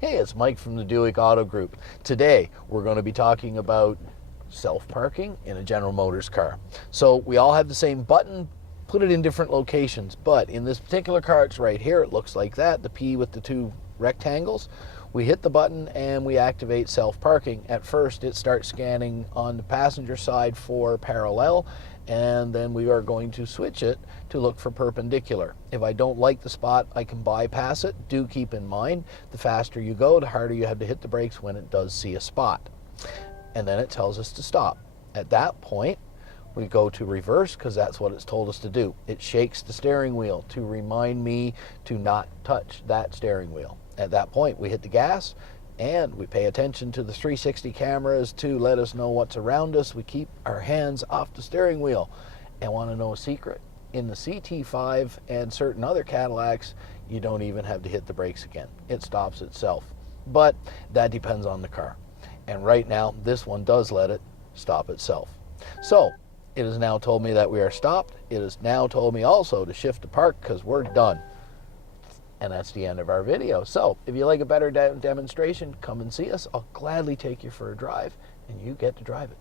Hey, it's Mike from the Dueck Auto Group. Today, we're going to be talking about self-parking in a General Motors car. So we all have the same button, put it in different locations, but in this particular car, it's right here. It looks like that, the P with the two rectangles. We hit the button and we activate self-parking. At first, it starts scanning on the passenger side for parallel, and then we are going to switch it to look for perpendicular. If I don't like the spot, I can bypass it. Do keep in mind, the faster you go, the harder you have to hit the brakes when it does see a spot. And then it tells us to stop. At that point, we go to reverse because that's what it's told us to do. It shakes the steering wheel to remind me to not touch that steering wheel. At that point, we hit the gas and we pay attention to the 360 cameras to let us know what's around us. We keep our hands off the steering wheel. And want to know a secret? In the CT5 and certain other Cadillacs, you don't even have to hit the brakes again. It stops itself. But that depends on the car. And right now, this one does let it stop itself. So, it has now told me that we are stopped. It has now told me also to shift to park because we're done. And that's the end of our video. So, if you like a better demonstration, come and see us. I'll gladly take you for a drive, and you get to drive it.